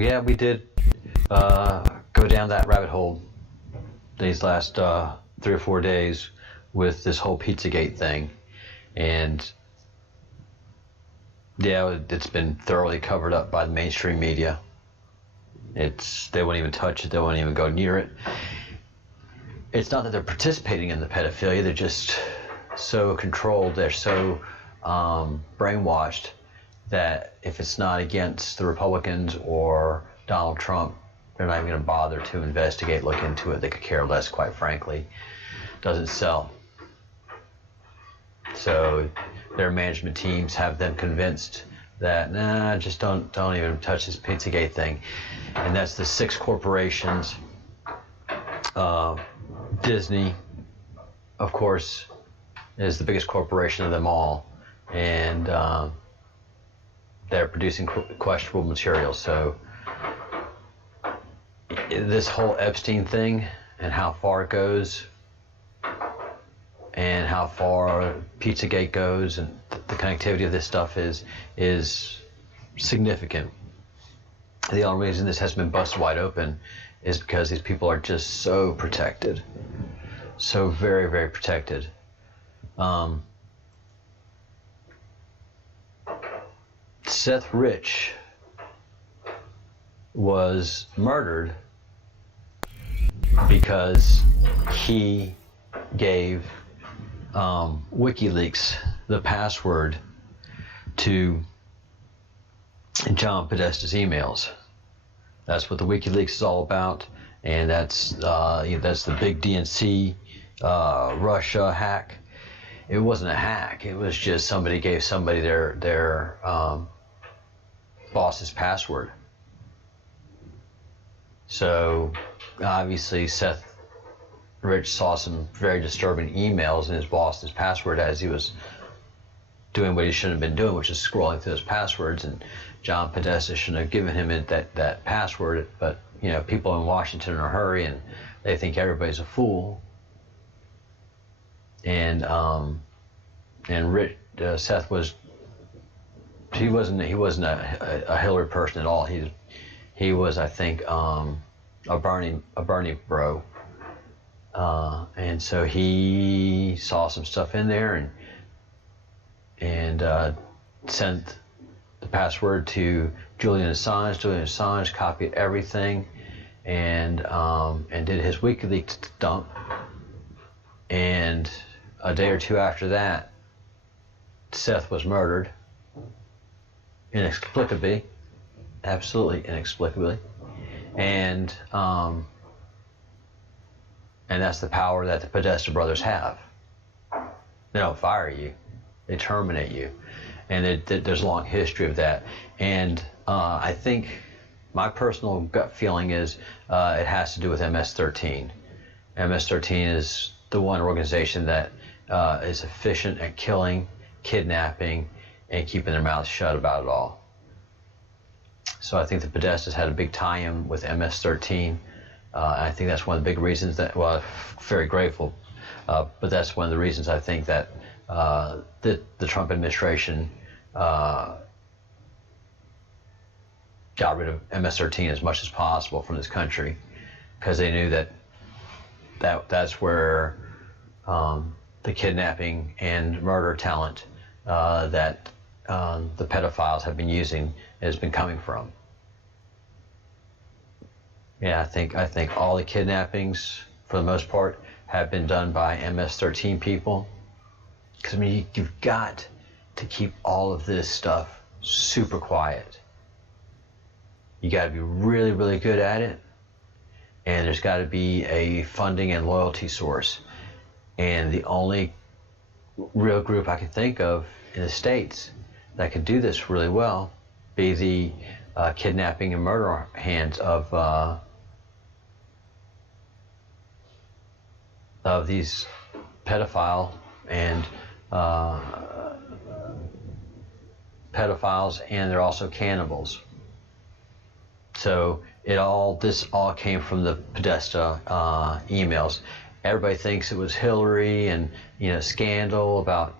yeah, we did go down that rabbit hole these last 3 or 4 days with this whole Pizzagate thing, and yeah, it's been thoroughly covered up by the mainstream media. They won't even touch it. They won't even go near it. It's not that they're participating in the pedophilia. They're just so controlled. They're so brainwashed that if it's not against the Republicans or Donald Trump, they're not even going to bother to investigate, look into it. They could care less, quite frankly. Doesn't sell. So their management teams have them convinced that, nah, just don't even touch this Pizzagate thing. And that's the 6 corporations. Disney, of course, is the biggest corporation of them all, and they're producing questionable material. So this whole Epstein thing and how far it goes and how far Pizzagate goes and the connectivity of this stuff is significant. The only reason this hasn't been busted wide open is because these people are just so protected, so very, very protected. Seth Rich was murdered because he gave WikiLeaks the password to John Podesta's emails. That's what the WikiLeaks is all about, and that's the big DNC Russia hack. It wasn't a hack. It was just somebody gave somebody their boss's password. So obviously Seth Rich saw some very disturbing emails in his boss's password as he was doing what he shouldn't have been doing, which is scrolling through those passwords. And John Podesta shouldn't have given him that password. But people in Washington are in a hurry, and they think everybody's a fool. And Seth wasn't a Hillary person at all. He was, I think, a Bernie bro. And so he saw some stuff in there and sent the password to Julian Assange. Julian Assange copied everything and did his WikiLeaks dump. And a day or two after that, Seth was murdered inexplicably, absolutely inexplicably, and that's the power that the Podesta brothers have. They don't fire you, they terminate you, and there's a long history of that. And I think my personal gut feeling is it has to do with MS-13. MS-13 is the one organization that is efficient at killing, kidnapping, and keeping their mouths shut about it all. So I think the Podestas had a big tie-in with MS-13. I think that's one of the big reasons that, well, very grateful, but that's one of the reasons I think that the Trump administration got rid of MS-13 as much as possible from this country, because they knew that's where the kidnapping and murder talent that the pedophiles have been using has been coming from. Yeah, I think all the kidnappings, for the most part, have been done by MS-13 people. Because you've got to keep all of this stuff super quiet. You got to be really, really good at it, and there's got to be a funding and loyalty source. And the only real group I can think of in the States that could do this really well be the kidnapping and murder hands of these pedophile and pedophiles, and they're also cannibals. So this all came from the Podesta emails. Everybody thinks it was Hillary and scandal about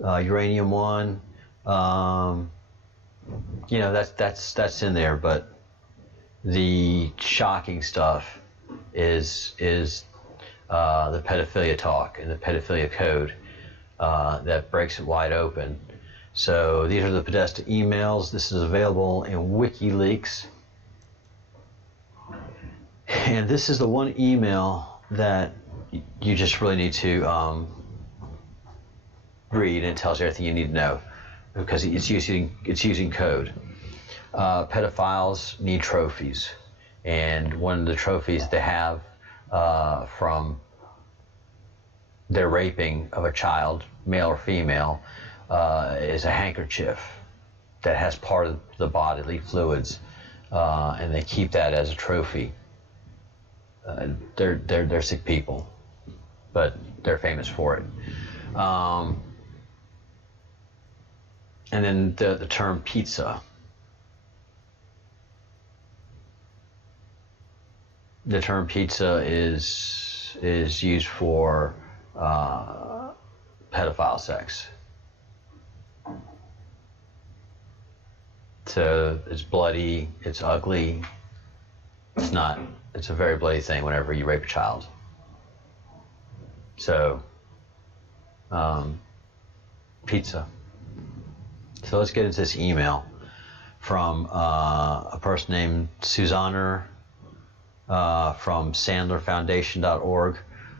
Uranium One, you know, that's in there, but the shocking stuff is the pedophilia talk and the pedophilia code that breaks it wide open. So these are the Podesta emails. This is available in WikiLeaks. And this is the one email that you just really need to read, and it tells you everything you need to know because it's using code. Pedophiles need trophies, and one of the trophies they have from their raping of a child, male or female, is a handkerchief that has part of the bodily fluids, and they keep that as a trophy. They're sick people, but they're famous for it. And then the term pizza. The term pizza is used for pedophile sex. So it's bloody, it's ugly, it's not, it's a very bloody thing whenever you rape a child. So, pizza. So let's get into this email from a person named Susanna from SandlerFoundation.org,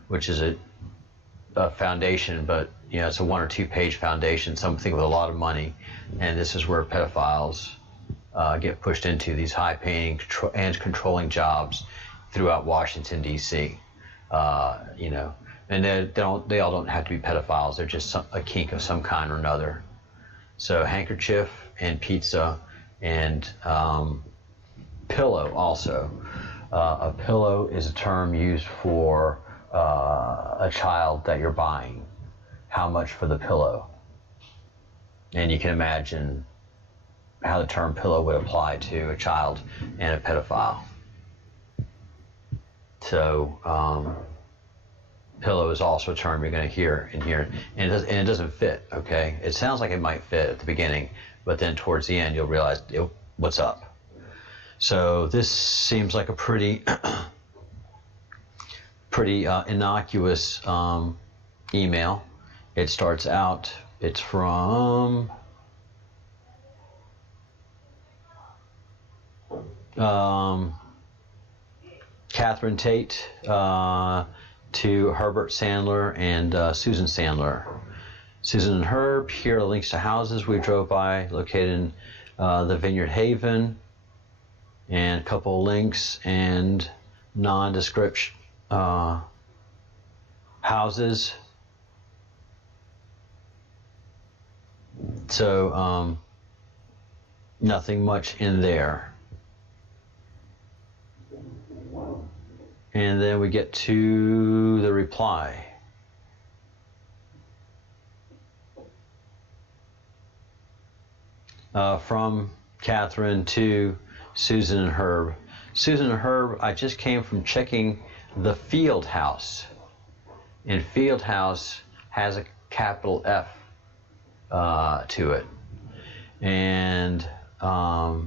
which is a foundation, but you know, it's a 1 or 2 page foundation, something with a lot of money, and this is where pedophiles get pushed into these high-paying and controlling jobs throughout Washington D.C. You know, and they all don't have to be pedophiles. They're just a kink of some kind or another. So handkerchief and pizza and pillow also. A pillow is a term used for a child that you're buying. How much for the pillow? And you can imagine how the term pillow would apply to a child and a pedophile. So pillow is also a term you're going to hear in here, and it doesn't fit. Okay, it sounds like it might fit at the beginning, but then towards the end you'll realize what's up. So this seems like a pretty innocuous email. It starts out, it's from Catherine Tate to Herbert Sandler and Susan Sandler. Susan and Herb, here are the links to houses we drove by located in the Vineyard Haven, and a couple of links and nondescript houses. So nothing much in there. And then we get to the reply. From Catherine to Susan and Herb. Susan and Herb, I just came from checking the Field House. And Field House has a capital F to it. And I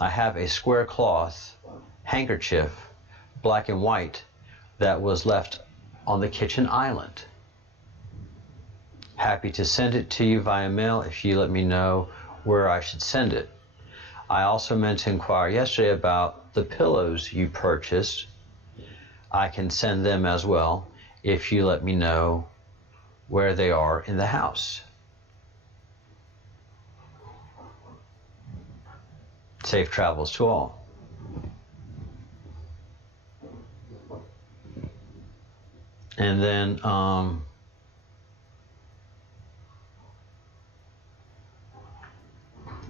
have a square cloth handkerchief, black and white, that was left on the kitchen island. Happy to send it to you via mail if you let me know where I should send it. I also meant to inquire yesterday about the pillows you purchased. I can send them as well if you let me know where they are in the house. Safe travels to all. And then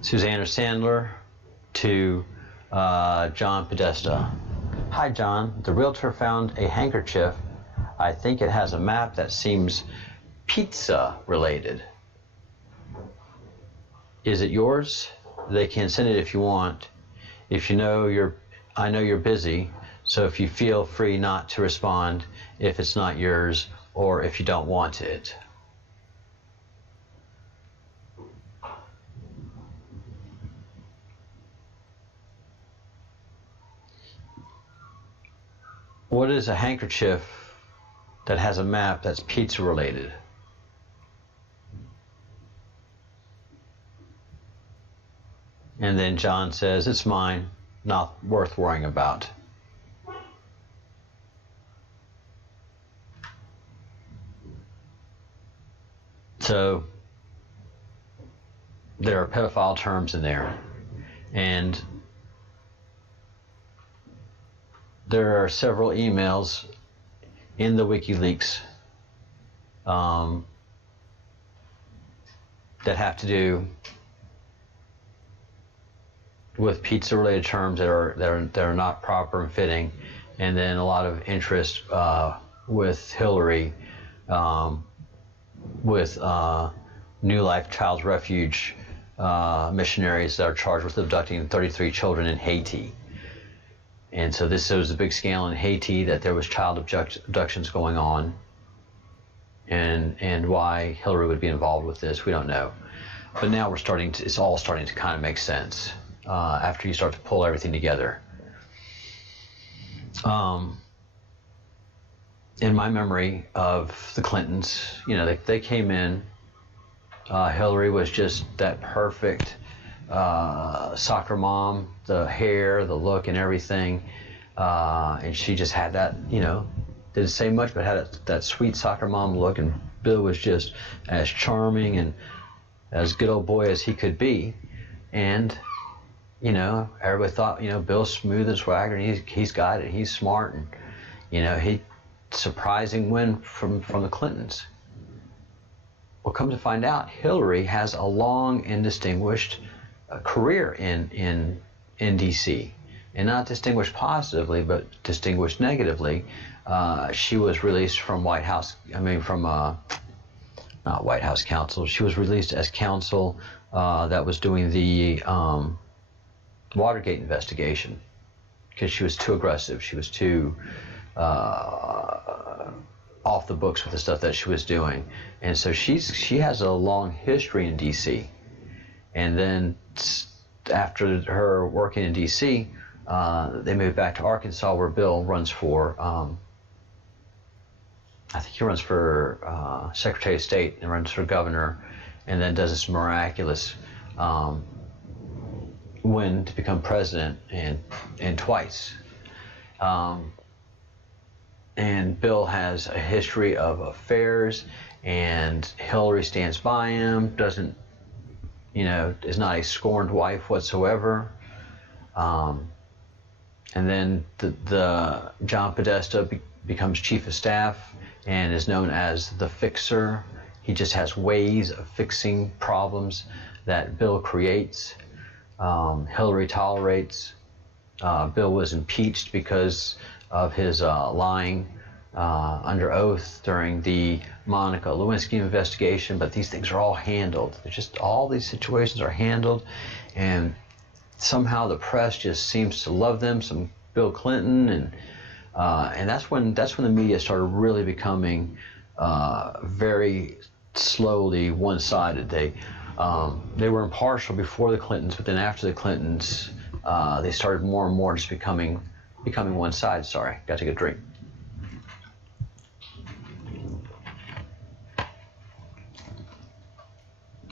Susanna Sandler to John Podesta. Hi John, the realtor found a handkerchief. I think it has a map that seems pizza related. Is it yours? They can send it if you want. If you know I know you're busy, so if you feel free not to respond if it's not yours or if you don't want it. what is a handkerchief that has a map that's pizza related? And then John says, it's mine, not worth worrying about. So there are pedophile terms in there, and there are several emails in the WikiLeaks that have to do with pizza-related terms that are not proper and fitting, and then a lot of interest with Hillary, with New Life Child's Refuge missionaries that are charged with abducting 33 children in Haiti. And so this was a big scandal in Haiti that there was child abductions going on, and why Hillary would be involved with this, we don't know. But now it's all starting to kind of make sense after you start to pull everything together. In my memory of the Clintons, they came in. Hillary was just that perfect soccer mom, the hair, the look, and everything. And she just had that, didn't say much, but had that sweet soccer mom look. And Bill was just as charming and as good old boy as he could be. And, everybody thought, Bill's smooth and swagger, and he's got it. He's smart, and, he surprising win from the Clintons. Well, come to find out, Hillary has a long and distinguished career in D.C. and not distinguished positively, but distinguished negatively. She was released from not White House counsel. She was released as counsel that was doing the Watergate investigation because she was too aggressive. She was too off the books with the stuff that she was doing, and so she has a long history in D.C. And then after her working in D.C., they moved back to Arkansas, where Bill runs for. I think he runs for Secretary of State and runs for governor, and then does this miraculous win to become president, and twice. And Bill has a history of affairs, and Hillary stands by him, is not a scorned wife whatsoever. And then the John Podesta becomes chief of staff and is known as the fixer. He just has ways of fixing problems that Bill creates. Hillary tolerates. Bill was impeached because of his lying under oath during the Monica Lewinsky investigation, but these things are all handled. All these situations are handled, and somehow the press just seems to love them, some Bill Clinton, and that's when the media started really becoming very slowly one-sided. They were impartial before the Clintons, but then after the Clintons, they started more and more just becoming one-sided. Sorry, got to take a drink.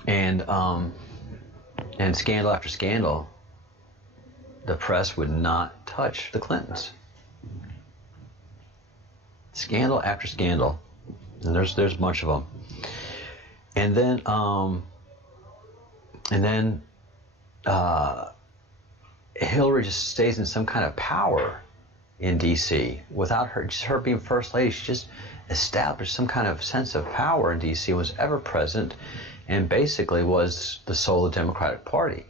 And scandal after scandal, the press would not touch the Clintons. Scandal after scandal, and there's a bunch of them. And then Hillary just stays in some kind of power in D.C. without her being first lady. She just established some kind of sense of power in D.C. was ever present, and basically was the soul of the Democratic Party.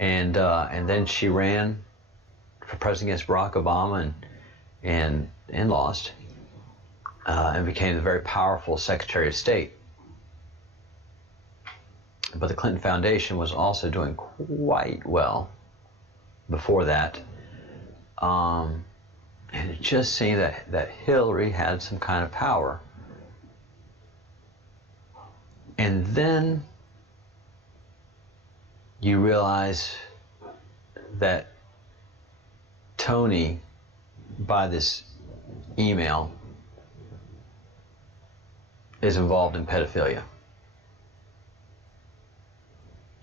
And then she ran for president against Barack Obama and lost, and became the very powerful Secretary of State. But the Clinton Foundation was also doing quite well before that. And it just seemed that Hillary had some kind of power. And then you realize that Tony, by this email is involved in pedophilia.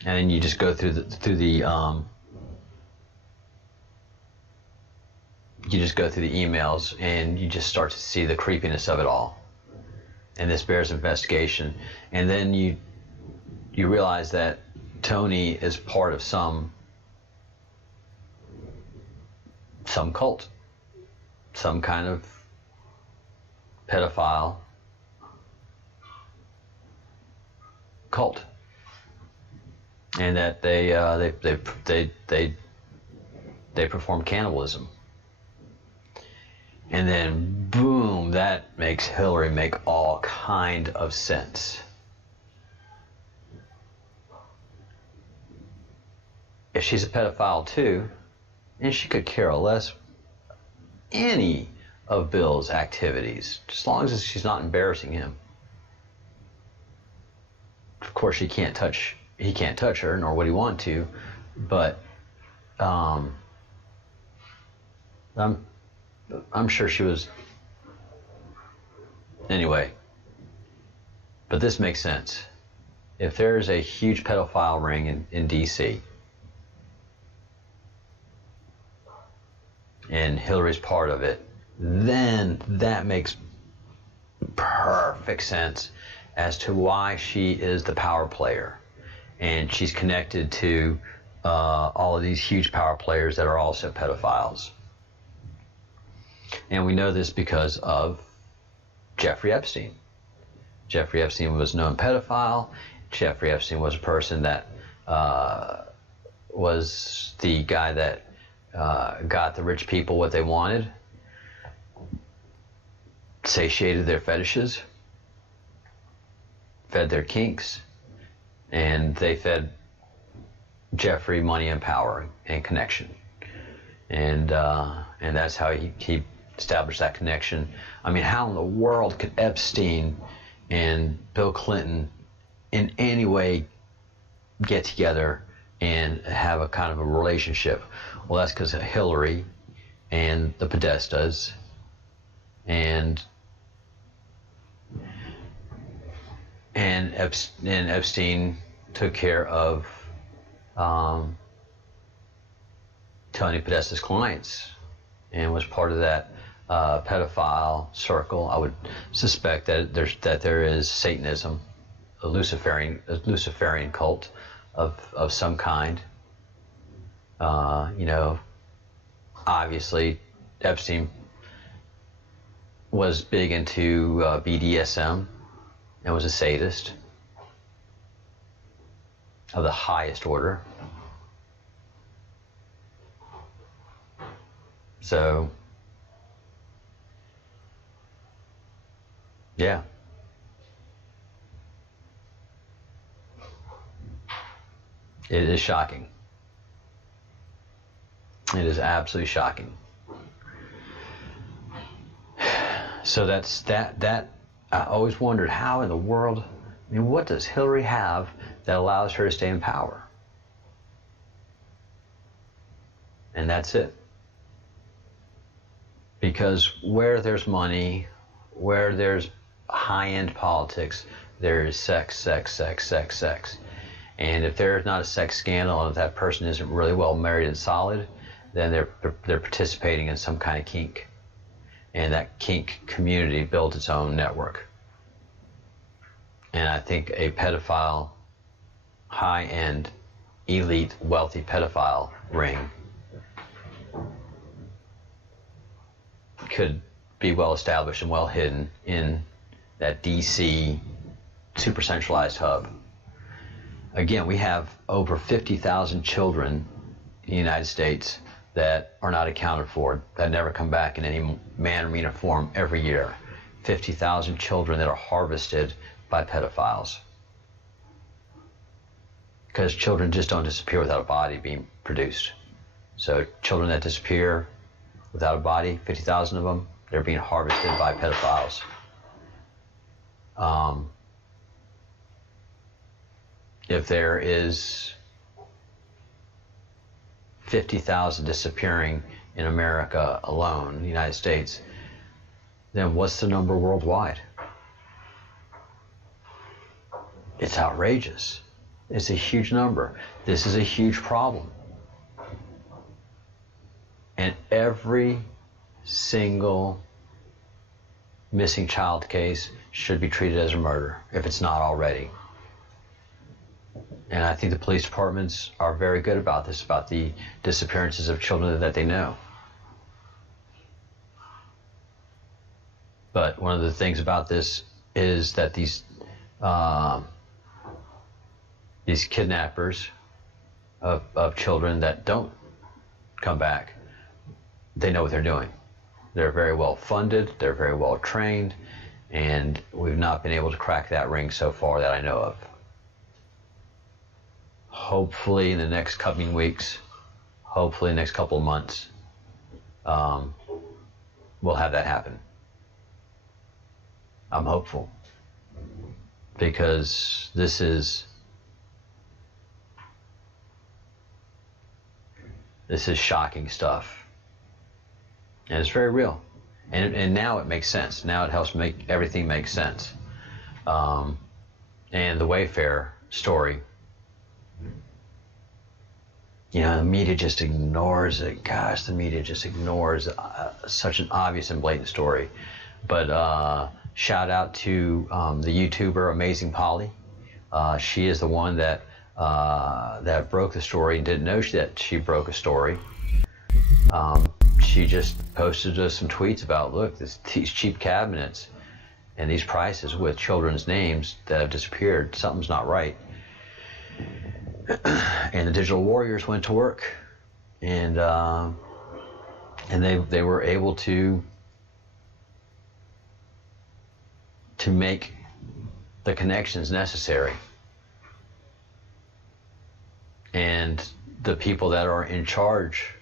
And then you just go through the emails, and you just start to see the creepiness of it all. And this bears investigation. And then you realize that Tony is part of some cult, some kind of pedophile cult, and that they perform cannibalism. And then boom, that makes Hillary make all kind of sense. If she's a pedophile too, and she could care less any of Bill's activities, as long as she's not embarrassing him. Of course, he can't touch her, nor would he want to, but I'm sure she was. Anyway, but this makes sense. If there's a huge pedophile ring in D.C., and Hillary's part of it, then that makes perfect sense as to why she is the power player. And she's connected to all of these huge power players that are also pedophiles. And we know this because of Jeffrey Epstein. Jeffrey Epstein was a known pedophile. Jeffrey Epstein was a person that was the guy that got the rich people what they wanted, satiated their fetishes, fed their kinks, and they fed Jeffrey money and power and connection. And that's how he established that connection. I mean, how in the world could Epstein and Bill Clinton in any way get together and have a kind of a relationship? Well, that's because of Hillary and the Podestas, and Epstein took care of Tony Podesta's clients and was part of that pedophile circle. I would suspect that there is Satanism, a Luciferian cult of some kind. Obviously Epstein was big into BDSM and was a sadist of the highest order. So, yeah. It is shocking. It is absolutely shocking. So that's that. I always wondered how in the world, I mean, what does Hillary have that allows her to stay in power? And that's it. Because where there's money, where there's high-end politics, there is sex. And if there's not a sex scandal, and if that person isn't really well married and solid, then they're participating in some kind of kink. And that kink community built its own network. And I think a pedophile, high-end, elite, wealthy pedophile ring could be well established and well hidden in that DC super centralized hub. Again, we have over 50,000 children in the United States that are not accounted for, that never come back in any manner, mean, or form every year. 50,000 children that are harvested by pedophiles. Because children just don't disappear without a body being produced. So children that disappear without a body, 50,000 of them, they're being harvested by pedophiles. If there is 50,000 disappearing in America alone, the United States, then what's the number worldwide? It's outrageous. It's a huge number. This is a huge problem. And every single missing child case should be treated as a murder, if it's not already. And I think the police departments are very good about this, about the disappearances of children that they know. But one of the things about this is that these kidnappers of children that don't come back, they know what they're doing. They're very well funded, they're very well trained, and we've not been able to crack that ring so far that I know of. Hopefully in the next coming weeks, hopefully in the next couple of months, we'll have that happen. I'm hopeful, because this is shocking stuff, and it's very real, and now it makes sense. Now it helps make everything make sense. And the Wayfair story, you know, the media just ignores it. Gosh, the media just ignores such an obvious and blatant story. But shout out to the YouTuber Amazing Polly. She is the one that broke the story and didn't know that she broke a story. She just posted some tweets about, look, these cheap cabinets and these prices with children's names that have disappeared. Something's not right. And the digital warriors went to work, and they were able to make the connections necessary. And the people that are in charge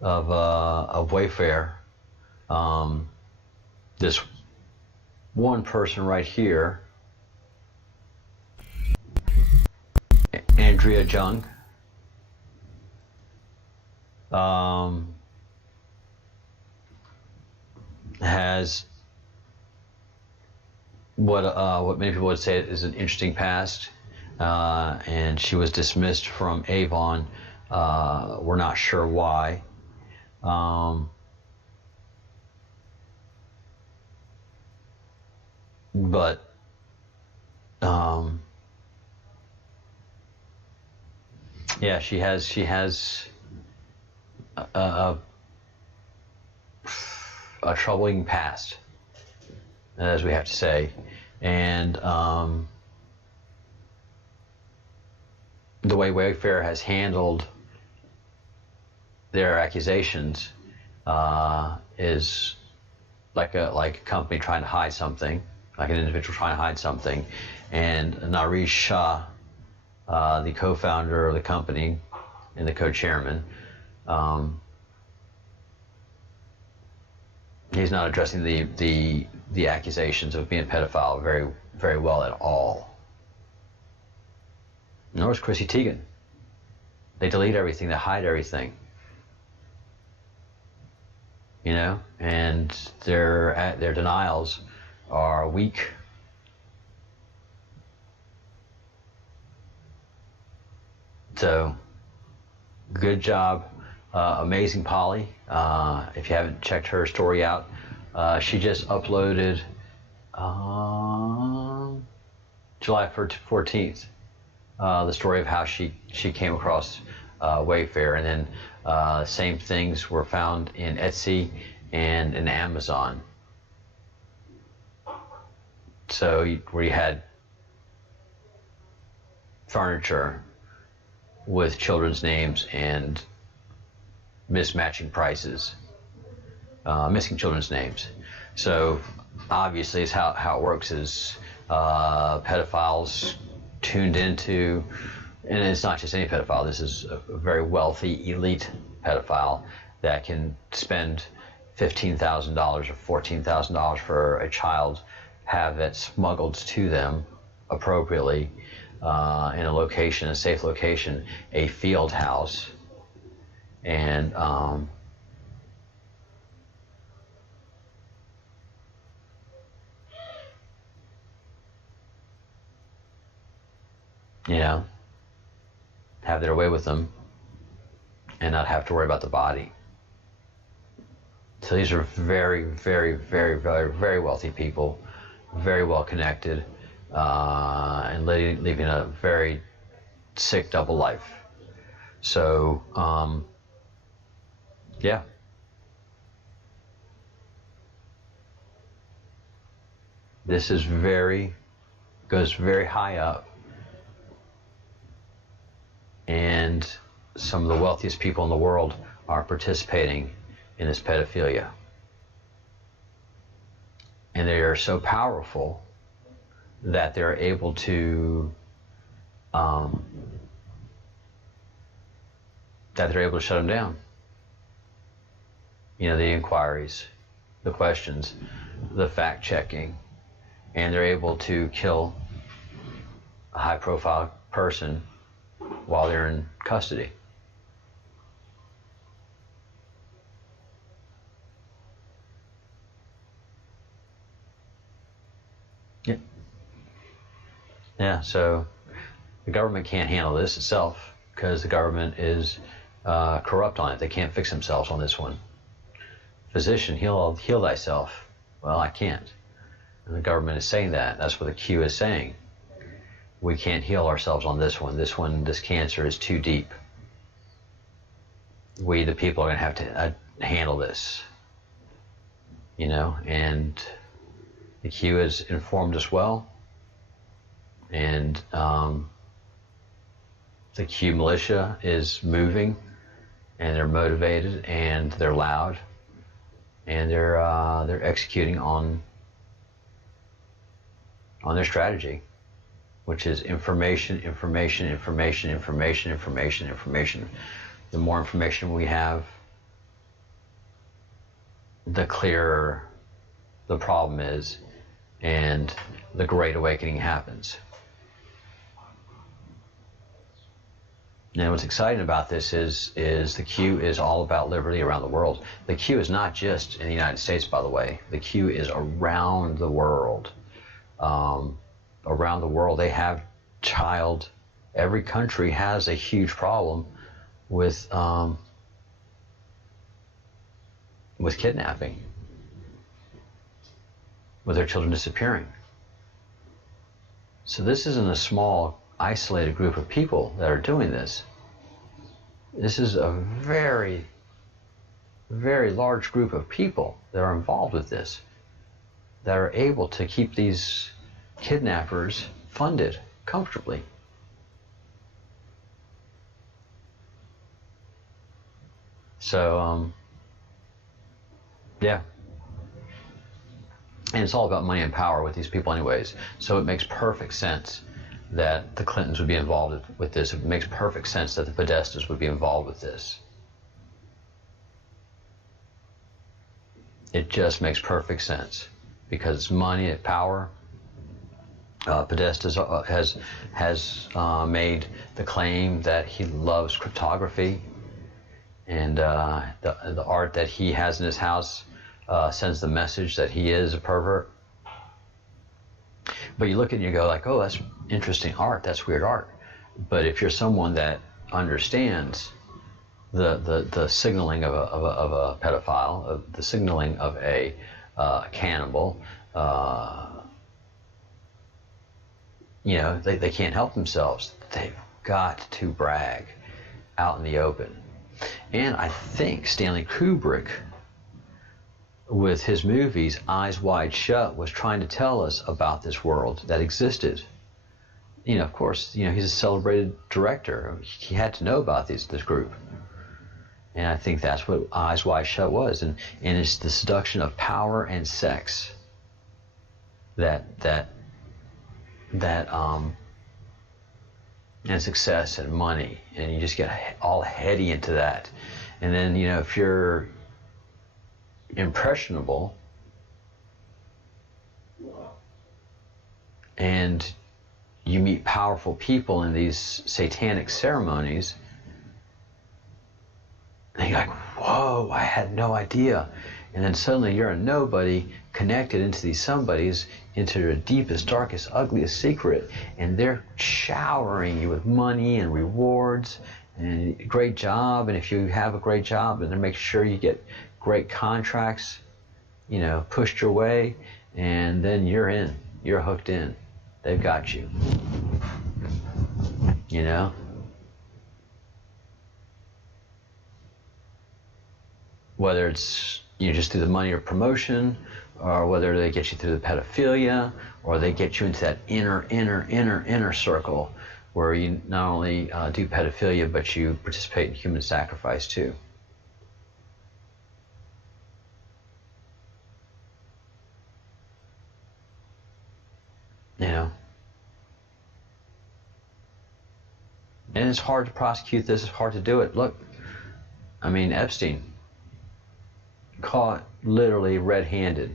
of Wayfair, this one person right here, Andrea Jung, has what many people would say is an interesting past, and she was dismissed from Avon. We're not sure why. But yeah, she has a troubling past, as we have to say, and the way Wayfair has handled their accusations is like a company trying to hide something, like an individual trying to hide something. And Naresh Shah, the co-founder of the company and the co-chairman, he's not addressing the accusations of being a pedophile very, very well at all. Nor is Chrissy Teigen. They delete everything, they hide everything. You know, and their denials are weak. So, good job, Amazing Polly. If you haven't checked her story out, she just uploaded July 14th the story of how she came across Wayfair, and then same things were found in Etsy and in Amazon. So where you had furniture with children's names and mismatching prices, missing children's names. So obviously it's how it works is pedophiles tuned into, and it's not just any pedophile, this is a very wealthy elite pedophile that can spend $15,000 or $14,000 for a child, have it smuggled to them appropriately in a location, a safe location, a field house, and you know, have their way with them and not have to worry about the body. So these are very, very, very, very, very wealthy people, very well connected, and living a very sick double life. So, yeah. This is goes very high up, and some of the wealthiest people in the world are participating in this pedophilia. And they are so powerful that they're able to shut them down. You know, the inquiries, the questions, the fact checking, and they're able to kill a high profile person while they're in custody. Yeah. Yeah, so the government can't handle this itself because the government is corrupt on it. They can't fix themselves on this one. Physician, heal thyself. Well, I can't. And the government is saying that. That's what the Q is saying. We can't heal ourselves on this one. This cancer is too deep. We, the people, are going to have to handle this. You know, and the Q has informed us well. And the Q militia is moving, and they're motivated, and they're loud, and they're executing on their strategy, which is information. The more information we have, the clearer the problem is, and the Great Awakening happens. And what's exciting about this is the Q is all about liberty around the world. The Q is not just in the United States, by the way. The Q is around the world. Around the world, they have every country has a huge problem with kidnapping, with their children disappearing. So this isn't a small, isolated group of people that are doing this. This is a very, very large group of people that are involved with this, that are able to keep these kidnappers funded comfortably. So, yeah. And it's all about money and power with these people anyways. So it makes perfect sense that the Clintons would be involved with this. It makes perfect sense that the Podestas would be involved with this. It just makes perfect sense because it's money and power. Podesta has made the claim that he loves cryptography, and the art that he has in his house sends the message that he is a pervert. But you look at it and you go like, oh, that's interesting art, that's weird art. But if you're someone that understands the signaling of a pedophile, of the signaling of a cannibal, you know, they can't help themselves. They've got to brag out in the open. And I think Stanley Kubrick, with his movies Eyes Wide Shut, was trying to tell us about this world that existed. You know, of course, you know, he's a celebrated director. He had to know about this group. And I think that's what Eyes Wide Shut was. And it's the seduction of power and sex and success and money, and you just get all heady into that. And then, you know, if you're impressionable and you meet powerful people in these satanic ceremonies, and you're like, whoa, I had no idea. and then suddenly you're a nobody connected into these somebodies, into their deepest, darkest, ugliest secret, and they're showering you with money and rewards and great job, and if you have a great job, and they make sure you get great contracts, pushed your way, and then you're hooked in. They've got you. Whether it's just through the money or promotion, or whether they get you through the pedophilia, or they get you into that inner circle where you not only do pedophilia, but you participate in human sacrifice too. And it's hard to prosecute this, it's hard to do it. Look, Epstein, caught literally red-handed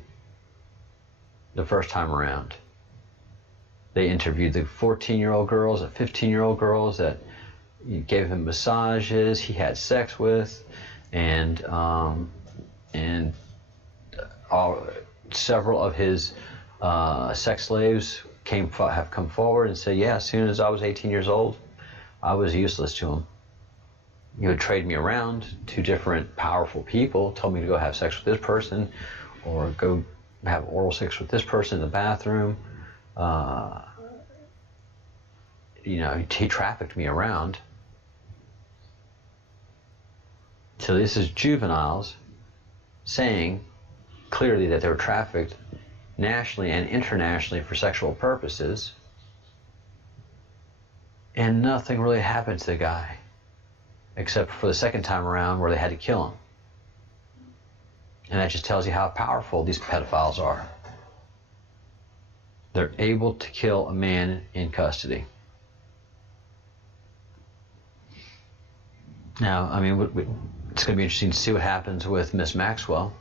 the first time around. They interviewed the 14-year-old girls, the 15-year-old girls that gave him massages, he had sex with, and several of his sex slaves have come forward and said, yeah, as soon as I was 18 years old, I was useless to him. He would trade me around. Two different powerful people told me to go have sex with this person, or go have oral sex with this person in the bathroom. He trafficked me around. So this is juveniles saying clearly that they were trafficked nationally and internationally for sexual purposes, and nothing really happened to the guy, except for the second time around where they had to kill him. And that just tells you how powerful these pedophiles are. They're able to kill a man in custody. Now, it's going to be interesting to see what happens with Miss Maxwell.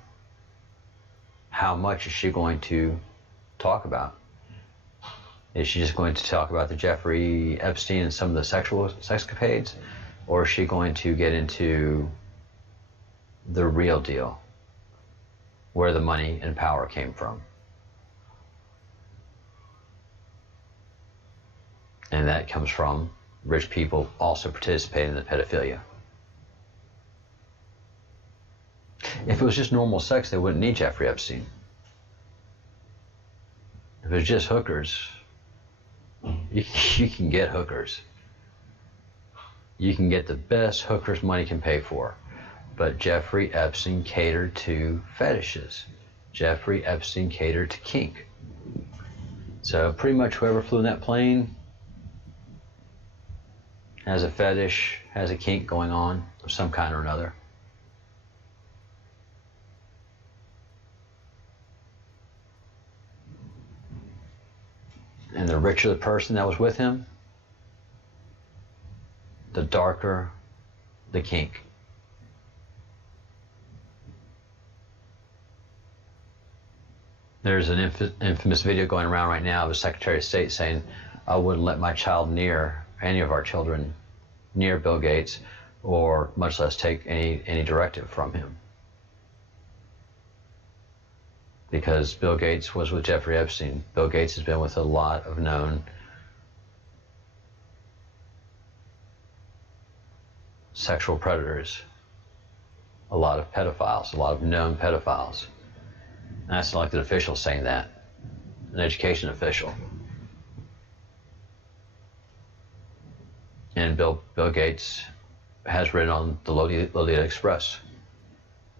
How much is she going to talk about? Is she just going to talk about the Jeffrey Epstein and some of the sexual sexcapades? Or is she going to get into the real deal, where the money and power came from? And that comes from rich people also participating in the pedophilia. If it was just normal sex, they wouldn't need Jeffrey Epstein. If it was just hookers, you can get hookers. You can get the best hookers money can pay for. But Jeffrey Epstein catered to fetishes. Jeffrey Epstein catered to kink. So pretty much whoever flew in that plane has a fetish, has a kink going on of some kind or another. And the richer the person that was with him, the darker the kink. There's an infamous video going around right now of a Secretary of State saying, I wouldn't let my child near, any of our children, near Bill Gates, or much less take any directive from him. Because Bill Gates was with Jeffrey Epstein. Bill Gates has been with a lot of known sexual predators, a lot of pedophiles, a lot of known pedophiles. And that's an elected official saying that, an education official. And Bill Gates has ridden on the Lolita Express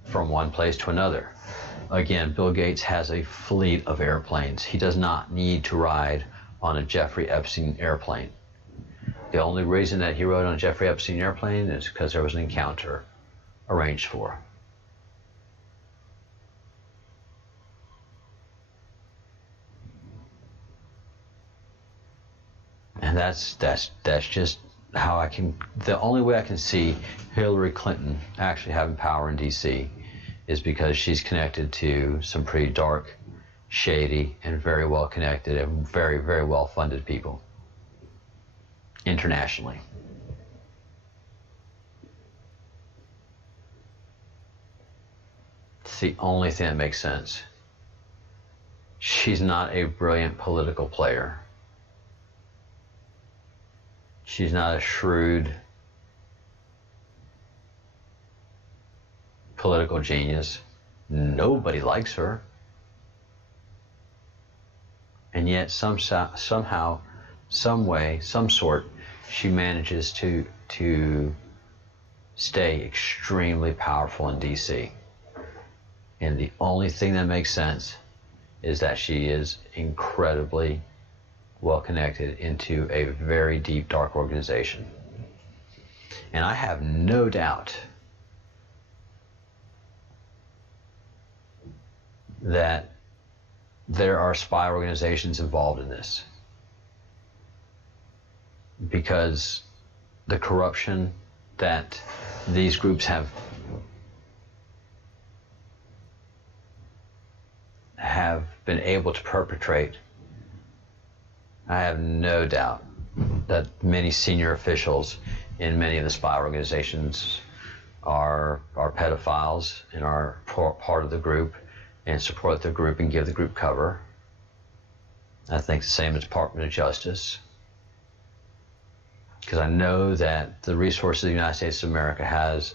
from one place to another. Again, Bill Gates has a fleet of airplanes. He does not need to ride on a Jeffrey Epstein airplane. The only reason that he rode on a Jeffrey Epstein airplane is because there was an encounter arranged for. And that's just how I can, the only way I can see Hillary Clinton actually having power in DC is because she's connected to some pretty dark, shady, and very well connected and very, very well funded people internationally. See the only thing that makes sense. She's not a brilliant political player. She's not a shrewd political genius. Nobody likes her. And yet somehow, some way, some sort, she manages to stay extremely powerful in DC. And the only thing that makes sense is that she is incredibly well connected into a very deep, dark organization. And I have no doubt that there are spy organizations involved in this, because the corruption that these groups have been able to perpetrate, I have no doubt that many senior officials in many of the spy organizations are pedophiles and are part of the group and support the group and give the group cover. I think the same as Department of Justice, because I know that the resources of the United States of America has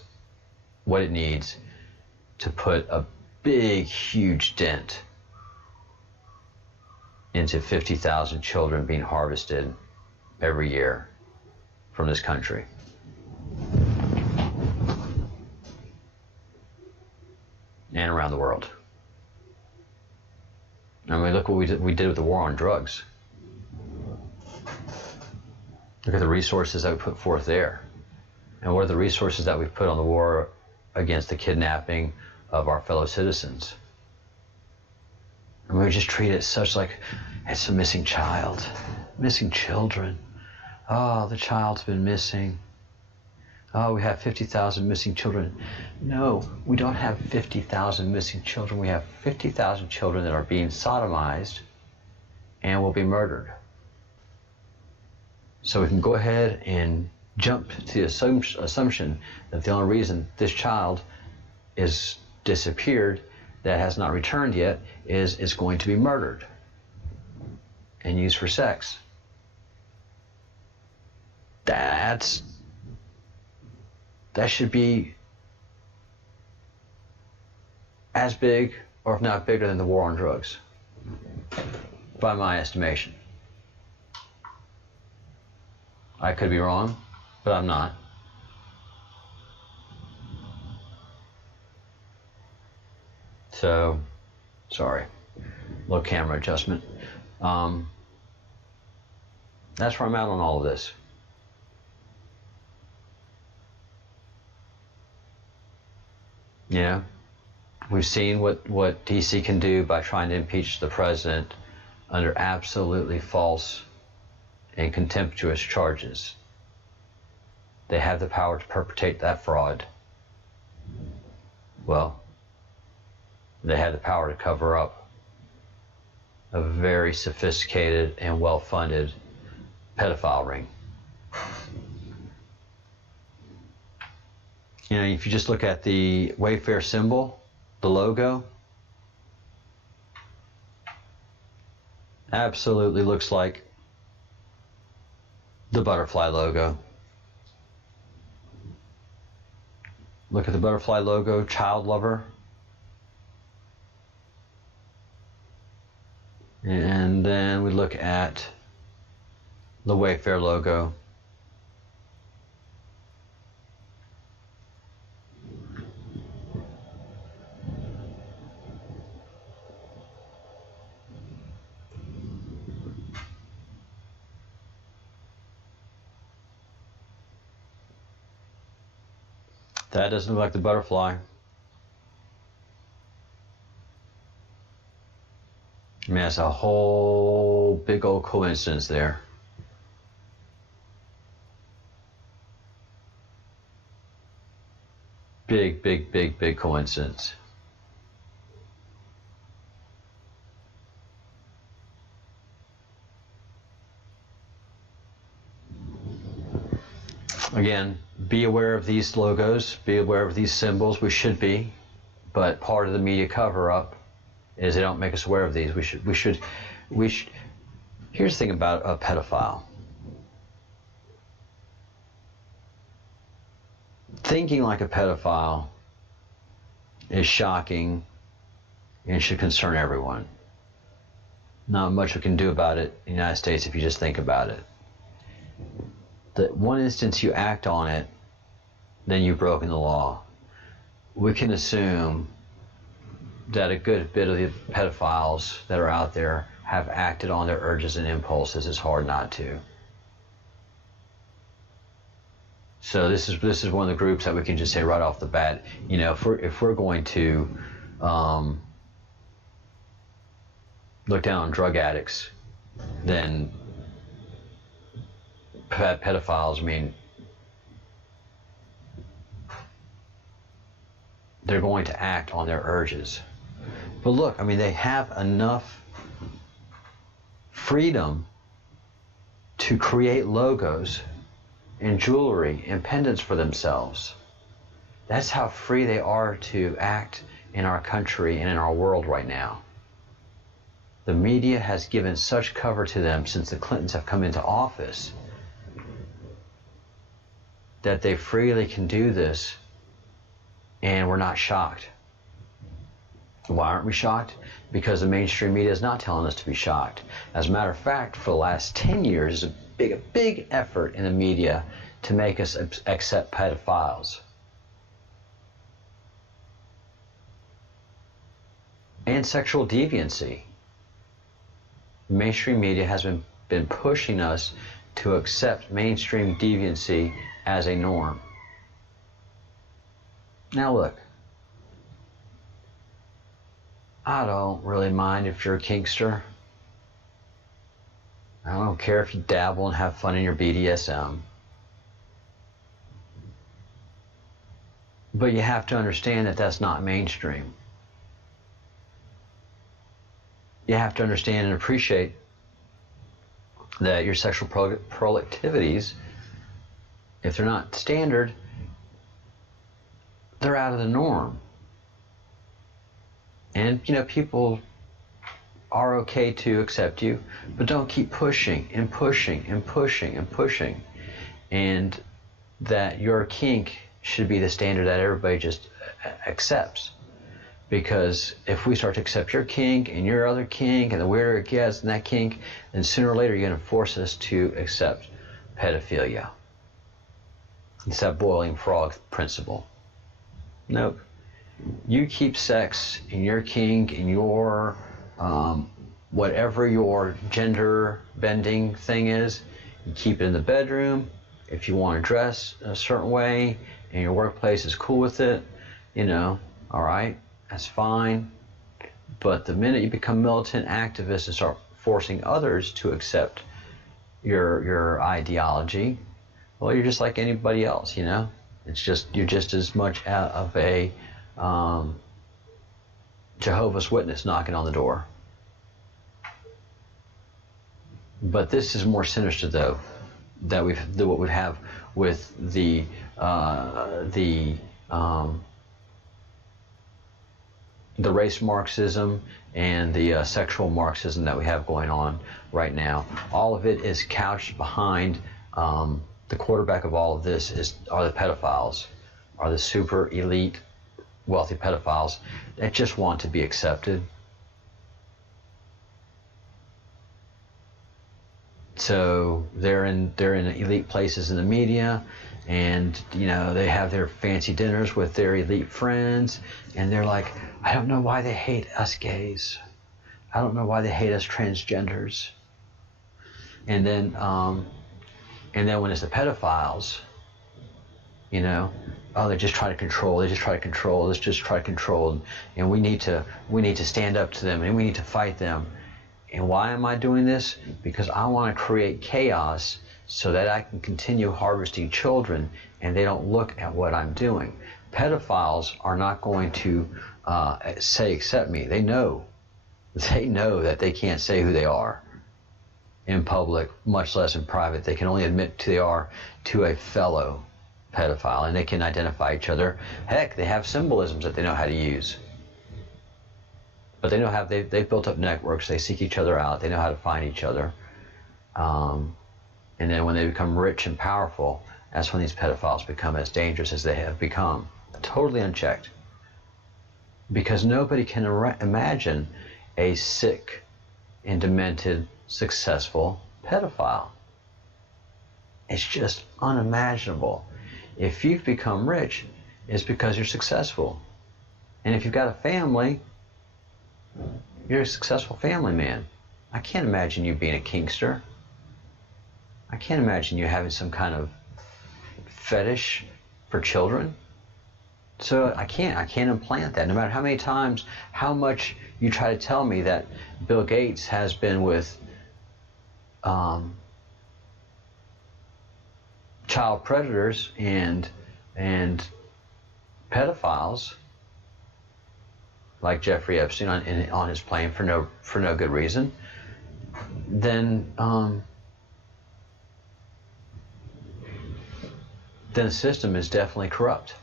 what it needs to put a big, huge dent into 50,000 children being harvested every year from this country. And around the world. I mean, look what we did with the war on drugs. Look at the resources that we put forth there. And what are the resources that we've put on the war against the kidnapping of our fellow citizens? And we just treat it such like it's a missing child, missing children. Oh, the child's been missing. Oh, we have 50,000 missing children. No, we don't have 50,000 missing children. We have 50,000 children that are being sodomized and will be murdered. So we can go ahead and jump to the assumption that the only reason this child is disappeared, that has not returned yet, is going to be murdered and used for sex. That should be as big, or if not bigger, than the war on drugs, by my estimation. I could be wrong, but I'm not. So, sorry, little camera adjustment. That's where I'm at on all of this. You know, we've seen what DC can do by trying to impeach the president under absolutely false and contemptuous charges. They have the power to perpetrate that fraud. Well, they have the power to cover up a very sophisticated and well-funded pedophile ring. You know, if you just look at the Wayfair symbol, the logo, absolutely looks like the butterfly logo. Look at the butterfly logo, child lover. And then we look at the Wayfair logo. That doesn't look like the butterfly. I mean, that's a whole big old coincidence there. Big, big, big, big coincidence. Again, be aware of these logos, be aware of these symbols. We should be. But part of the media cover-up is they don't make us aware of these. We should. Here's the thing about a pedophile. Thinking like a pedophile is shocking and should concern everyone. Not much we can do about it in the United States if you just think about it. The one instance you act on it, then you've broken the law. We can assume that a good bit of the pedophiles that are out there have acted on their urges and impulses. It's hard not to. So this is one of the groups that we can just say right off the bat, you know, if we're going to look down on drug addicts, then pedophiles, I mean, they're going to act on their urges. But look, I mean, they have enough freedom to create logos and jewelry and pendants for themselves. That's how free they are to act in our country and in our world right now. The media has given such cover to them since the Clintons have come into office that they freely can do this, and we're not shocked. Why aren't we shocked? Because the mainstream media is not telling us to be shocked. As a matter of fact, for the last 10 years, a big effort in the media to make us accept pedophiles. And sexual deviancy. Mainstream media has been pushing us to accept mainstream deviancy as a norm. Now look, I don't really mind if you're a kinkster. I don't care if you dabble and have fun in your BDSM. But you have to understand that that's not mainstream. You have to understand and appreciate that your sexual proclivities, if they're not standard, they're out of the norm. And, you know, people are okay to accept you, but don't keep pushing and pushing and pushing and pushing. And that your kink should be the standard that everybody just accepts. Because if we start to accept your kink and your other kink, and the weirder it gets in that kink, then sooner or later you're going to force us to accept pedophilia. It's that boiling frog principle. Nope. You keep sex and your kink and your whatever your gender bending thing is, you keep it in the bedroom. If you want to dress a certain way and your workplace is cool with it, you know, all right, that's fine. But the minute you become militant activists and start forcing others to accept your ideology, well, you're just like anybody else, you know. It's just, you're just as much of a Jehovah's Witness knocking on the door. But this is more sinister, though, that what we have with the race Marxism and the sexual Marxism that we have going on right now. All of it is couched behind the quarterback of all of this are the pedophiles, are the super elite wealthy pedophiles that just want to be accepted. So they're in elite places in the media, and you know, they have their fancy dinners with their elite friends, and they're like, I don't know why they hate us gays. I don't know why they hate us transgenders. And then when it's the pedophiles, you know, oh, they just try to control. Let's just try to control, and we need to stand up to them, and we need to fight them. And why am I doing this? Because I want to create chaos so that I can continue harvesting children, and they don't look at what I'm doing. Pedophiles are not going to say accept me. They know that they can't say who they are in public, much less in private. They can only admit who they are to a fellow pedophile, and they can identify each other. Heck, they have symbolisms that they know how to use. But they know how they've built up networks. They seek each other out. They know how to find each other. And then when they become rich and powerful, that's when these pedophiles become as dangerous as they have become, totally unchecked. Because nobody can imagine a sick and demented, successful pedophile. It's just unimaginable. If you've become rich, it's because you're successful. And if you've got a family, you're a successful family man. I can't imagine you being a kinkster. I can't imagine you having some kind of fetish for children. So I can't implant that. No matter how many times, how much you try to tell me that Bill Gates has been with child predators and pedophiles like Jeffrey Epstein on his plane for no good reason, then the system is definitely corrupt.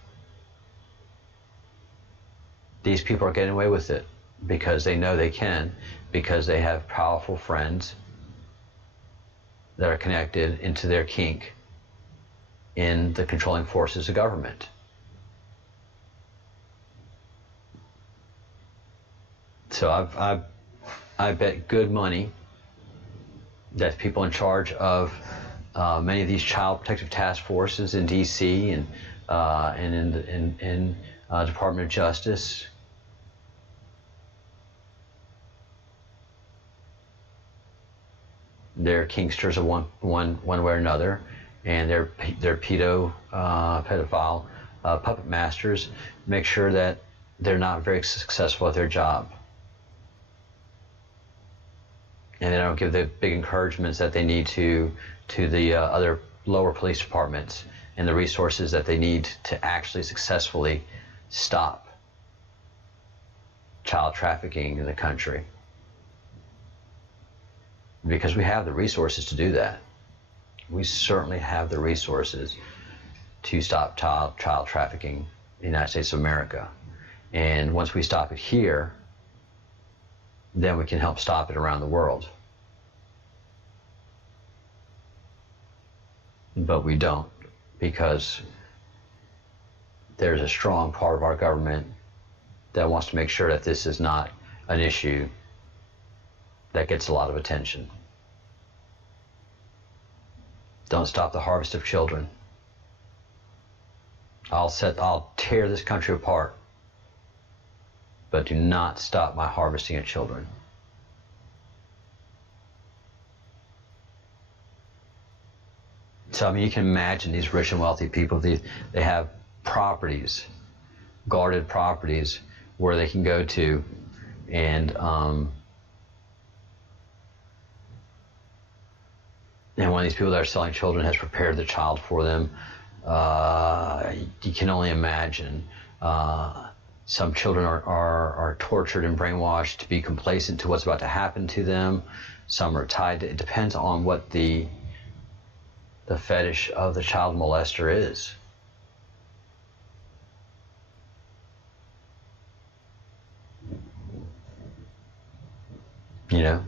These people are getting away with it because they know they can, because they have powerful friends that are connected into their kink in the controlling forces of government. So I bet good money that people in charge of many of these child protective task forces in D.C. and in Department of Justice, they're kinksters of one way or another, and they're pedophile puppet masters. Make sure that they're not very successful at their job, and they don't give the big encouragements that they need to the other lower police departments and the resources that they need to actually successfully stop child trafficking in the country. Because we have the resources to do that. We certainly have the resources to stop child trafficking in the United States of America. And once we stop it here, then we can help stop it around the world. But we don't, because there's a strong part of our government that wants to make sure that this is not an issue that gets a lot of attention. Don't stop the harvest of children. I'll tear this country apart, but do not stop my harvesting of children. So I mean, you can imagine these rich and wealthy people. They have properties, guarded properties, where they can go to, and one of these people that are selling children has prepared the child for them. You can only imagine. Some children are tortured and brainwashed to be complacent to what's about to happen to them. Some are tied to, it depends on what the fetish of the child molester is. You know?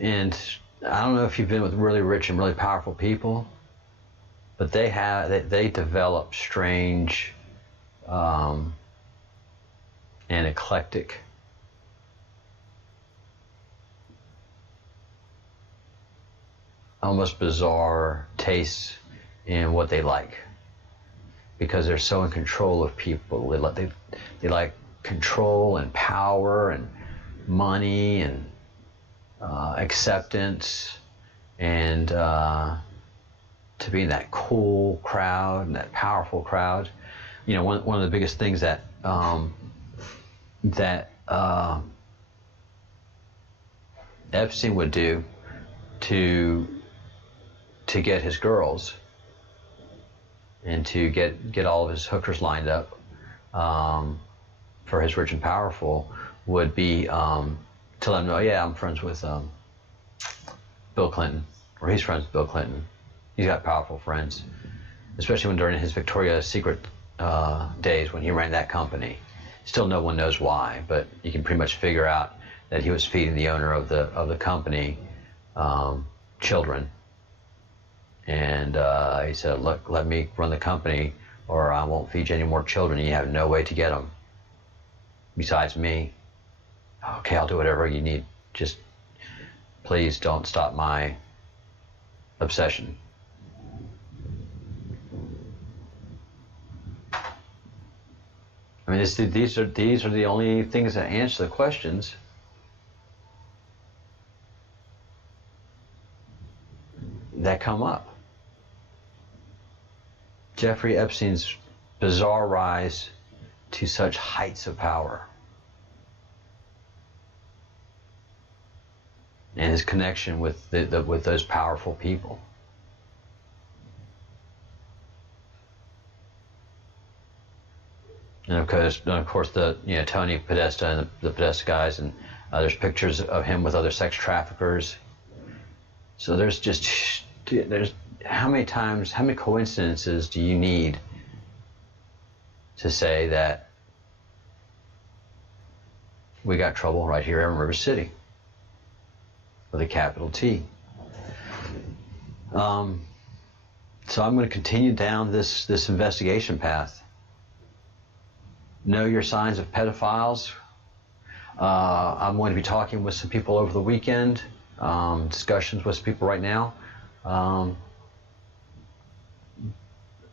And I don't know if you've been with really rich and really powerful people, but they develop strange and eclectic almost bizarre tastes in what they like, because they're so in control of people. They like control and power and money and acceptance, and to be in that cool crowd and that powerful crowd. You know, one of the biggest things that Epstein would do to get his girls and to get all of his hookers lined up for his rich and powerful would be to let them know, yeah, I'm friends with Bill Clinton, or he's friends with Bill Clinton. He's got powerful friends, especially when during his Victoria's Secret days when he ran that company. Still, no one knows why, but you can pretty much figure out that he was feeding the owner of the company children, and he said, "Look, let me run the company, or I won't feed you any more children. You have no way to get them besides me. Okay, I'll do whatever you need. Just please don't stop my obsession." I mean, these are the only things that answer the questions. That come up. Jeffrey Epstein's bizarre rise to such heights of power, and his connection with with those powerful people. And of course, Tony Podesta and the Podesta guys, and there's pictures of him with other sex traffickers. So there's how many coincidences do you need to say that we got trouble right here in River City with a capital T? So I'm going to continue down this investigation path. Know your signs of pedophiles. I'm going to be talking with some people over the weekend, discussions with some people right now.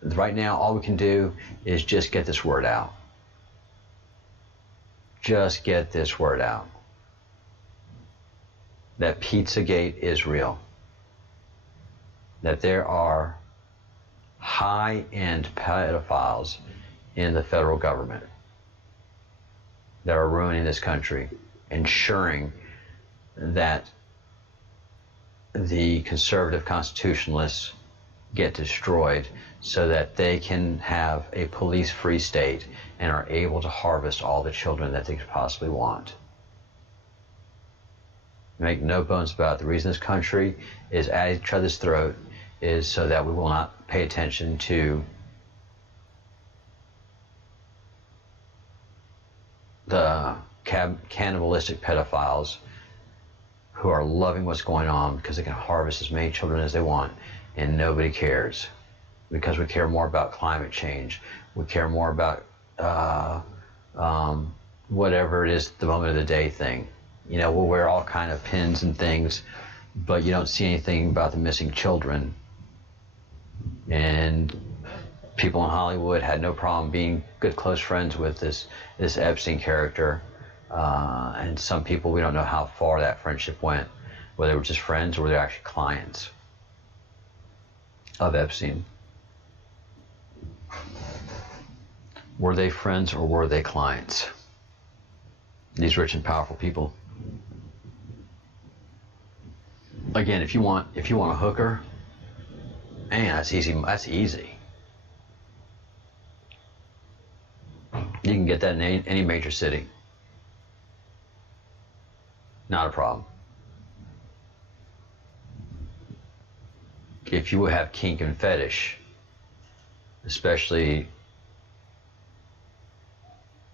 Right now, all we can do is just get this word out. Just get this word out. That Pizzagate is real. That there are high-end pedophiles in the federal government that are ruining this country, ensuring that the conservative constitutionalists get destroyed so that they can have a police-free state and are able to harvest all the children that they could possibly want. Make no bones about it, the reason this country is at each other's throat is so that we will not pay attention to the cannibalistic pedophiles who are loving what's going on because they can harvest as many children as they want, and nobody cares, because we care more about climate change. We care more about whatever it is, the moment of the day thing. We'll wear all kind of pins and things, but you don't see anything about the missing children. And people in Hollywood had no problem being good, close friends with this Epstein character. And some people, we don't know how far that friendship went, whether they were just friends or were they actually clients of Epstein. Were they friends or were they clients? These rich and powerful people. Again, if you want a hooker, man, that's easy. That's easy. You can get that in any major city. Not a problem. If you have kink and fetish, especially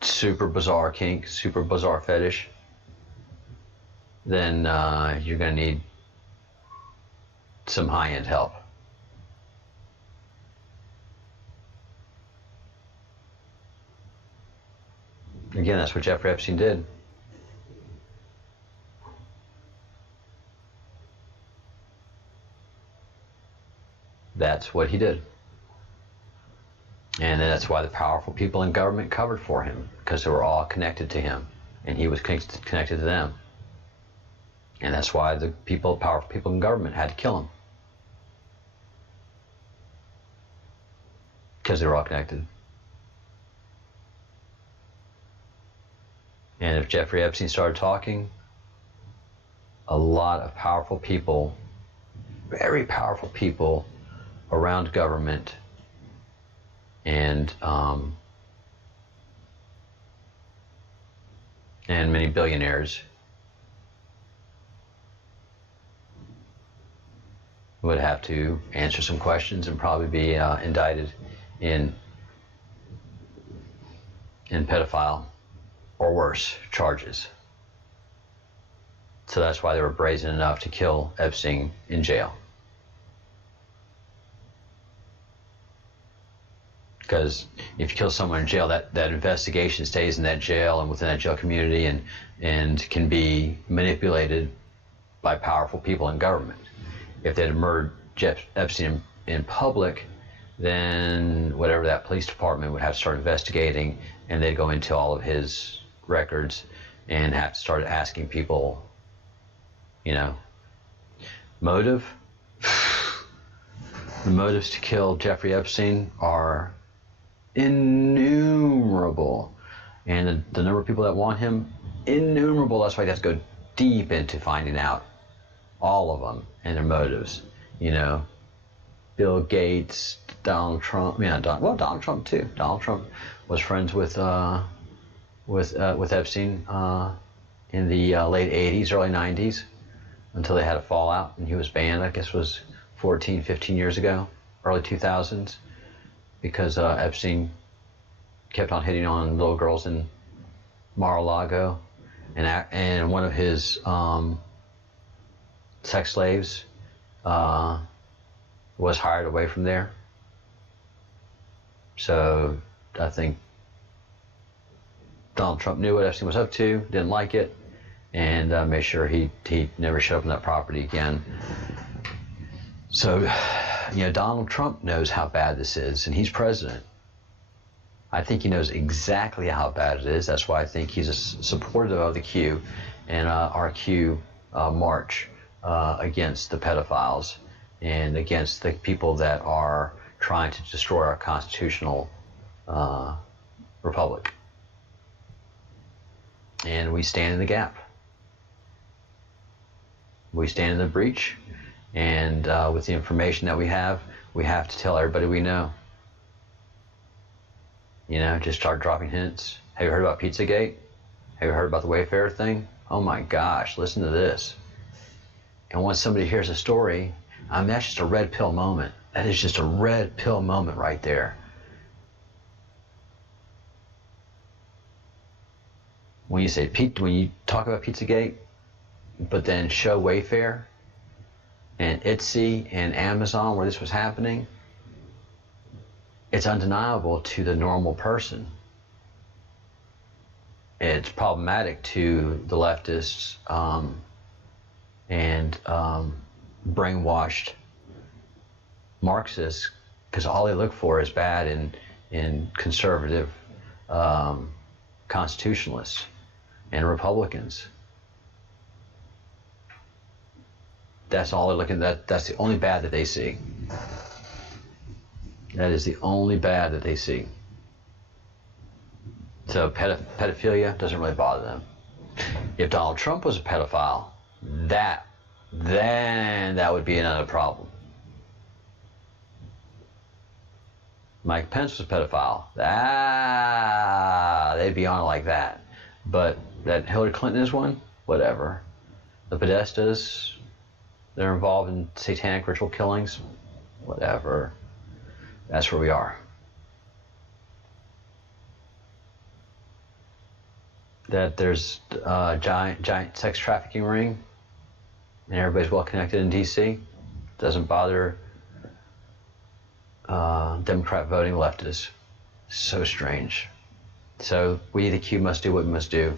super bizarre kink, super bizarre fetish, then you're going to need some high-end help. Again, that's what Jeffrey Epstein did. That's what he did. And that's why the powerful people in government covered for him, because they were all connected to him, and he was connected to them. And that's why the powerful people in government had to kill him, because they were all connected. And if Jeffrey Epstein started talking, a lot of powerful people, very powerful people around government and many billionaires would have to answer some questions and probably be indicted in pedophile or worse charges. So that's why they were brazen enough to kill Epstein in jail. Because if you kill someone in jail, that investigation stays in that jail and within that jail community and can be manipulated by powerful people in government. If they'd murdered Epstein in public, then whatever that police department would have to start investigating, and they'd go into all of his records and have to start asking people, motive. The motives to kill Jeffrey Epstein are innumerable, and the number of people that want him, innumerable. That's why you have to go deep into finding out all of them and their motives. Bill Gates, Donald Trump. Donald Trump too. Donald Trump was friends with Epstein in the late 80s, early 90s, until they had a fallout and he was banned. I guess it was 14, 15 years ago, early 2000s, because Epstein kept on hitting on little girls in Mar-a-Lago, and one of his sex slaves was hired away from there. So I think Donald Trump knew what Epstein was up to, didn't like it, and made sure he never showed up on that property again. So, Donald Trump knows how bad this is, and he's president. I think he knows exactly how bad it is. That's why I think he's a supporter of the Q and our Q march against the pedophiles and against the people that are trying to destroy our constitutional republic. And we stand in the gap. We stand in the breach, and with the information that we have to tell everybody we know. Just start dropping hints. Have you heard about Pizzagate? Have you heard about the Wayfair thing? Oh my gosh, listen to this. And once somebody hears a story, that's just a red pill moment. That is just a red pill moment right there. When you talk about Pizzagate, but then show Wayfair and Etsy and Amazon where this was happening, it's undeniable to the normal person. It's problematic to the leftists and brainwashed Marxists, because all they look for is bad in conservative constitutionalists and Republicans. That's all they're looking at. That's the only bad that they see. That is the only bad that they see. So pedophilia doesn't really bother them. If Donald Trump was a pedophile, then that would be another problem. Mike Pence was a pedophile. They'd be on it like that. But that Hillary Clinton is one, whatever. The Podestas, they're involved in satanic ritual killings, whatever. That's where we are. That there's a giant sex trafficking ring, and everybody's well connected in D.C. Doesn't bother Democrat voting leftists. So strange. So we, the Q, must do what we must do.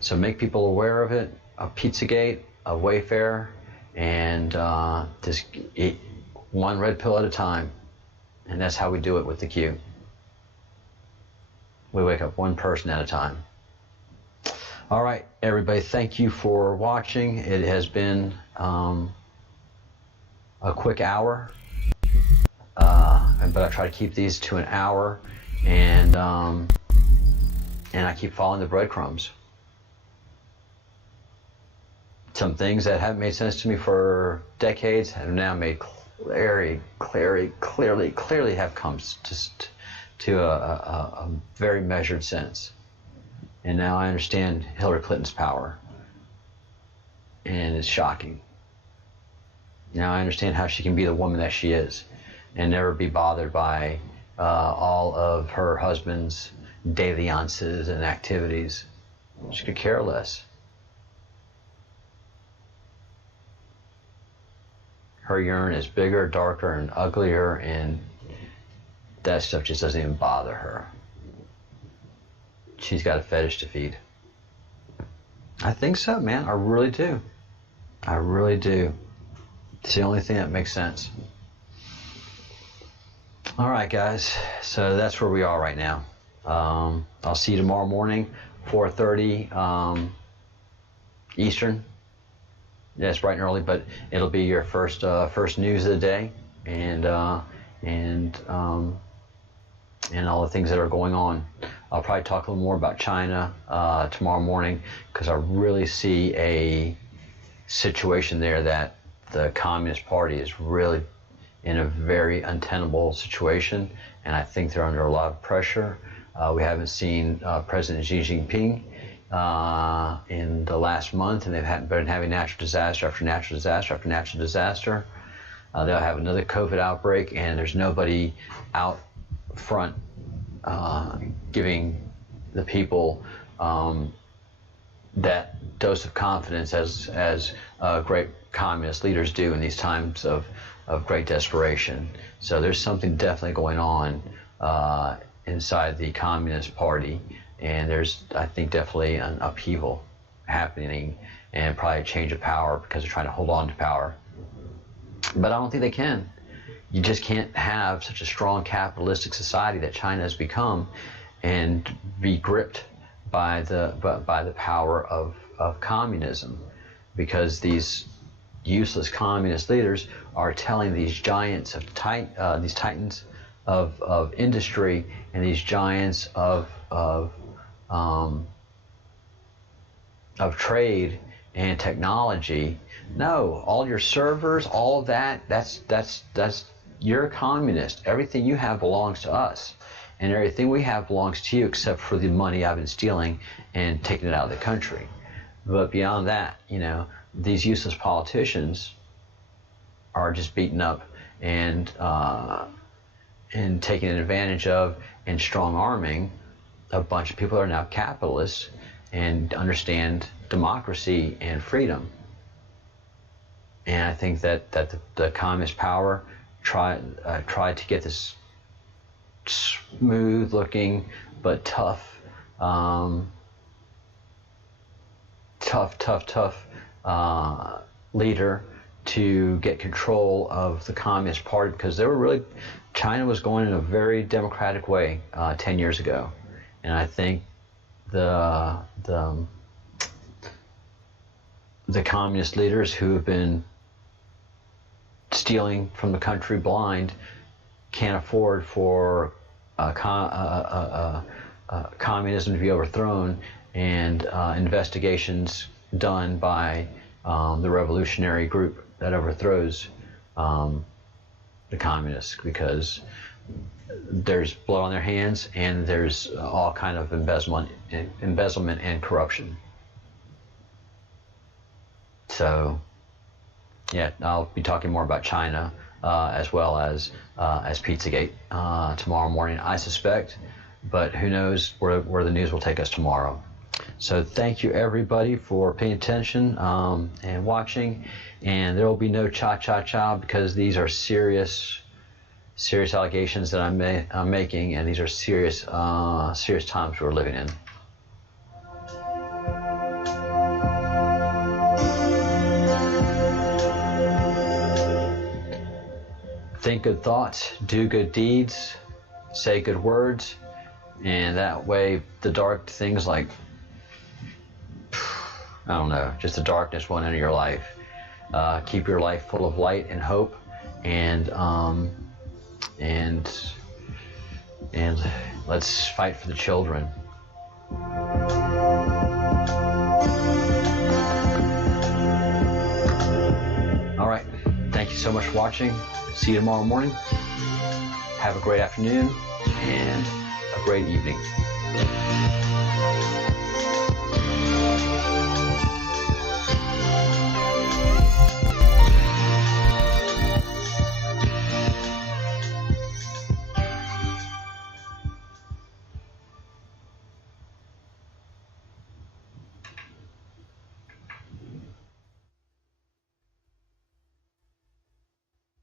So make people aware of it, of Pizzagate, of Wayfair, and just eat one red pill at a time. And that's how we do it with the Q. We wake up one person at a time. All right, everybody, thank you for watching. It has been a quick hour, but I try to keep these to an hour, and I keep following the breadcrumbs. Some things that haven't made sense to me for decades have now made clearly have come to a very measured sense. And now I understand Hillary Clinton's power, and it's shocking. Now I understand how she can be the woman that she is and never be bothered by all of her husband's dalliances and activities. She could care less. Her urine is bigger, darker, and uglier, and that stuff just doesn't even bother her. She's got a fetish to feed. I think so, man. I really do. I really do. It's the only thing that makes sense. All right, guys. So that's where we are right now. I'll see you tomorrow morning, 4:30 Eastern. Yeah, it's bright and early, but it'll be your first news of the day, and all the things that are going on. I'll probably talk a little more about China tomorrow morning, because I really see a situation there that the Communist Party is really in a very untenable situation, and I think they're under a lot of pressure. We haven't seen President Xi Jinping in the last month, and they've been having natural disaster after natural disaster after natural disaster. They'll have another COVID outbreak, and there's nobody out front giving the people that dose of confidence as great communist leaders do in these times of great desperation. So there's something definitely going on inside the Communist Party, and there's, I think, definitely an upheaval happening, and probably a change of power because they're trying to hold on to power. But I don't think they can. You just can't have such a strong capitalistic society that China has become and be gripped by the power of communism, because these useless communist leaders are telling these giants of these titans of industry and these giants of trade and technology, no, all your servers, all of that's you're a communist. Everything you have belongs to us, and everything we have belongs to you, except for the money I've been stealing and taking it out of the country. But beyond that, these useless politicians are just beaten up and taking advantage of and strong arming a bunch of people that are now capitalists and understand democracy and freedom. And I think that the communist power tried to get this smooth-looking but tough leader to get control of the Communist Party, because China was going in a very democratic way 10 years ago, and I think the communist leaders who have been stealing from the country blind can't afford for communism to be overthrown, and investigations done by the revolutionary group that overthrows the communists, because there's blood on their hands and there's all kind of embezzlement and corruption. So, yeah, I'll be talking more about China as well as Pizzagate tomorrow morning, I suspect. But who knows where the news will take us tomorrow. So thank you, everybody, for paying attention and watching. And there will be no cha-cha-cha, because these are serious allegations that I'm making, and these are serious times we're living in. Think good thoughts, do good deeds, say good words, and that way the dark things like, I don't know, just the darkness won't enter your life. Keep your life full of light and hope, and let's fight for the children. All right, thank you so much for watching. See you tomorrow morning. Have a great afternoon and a great evening.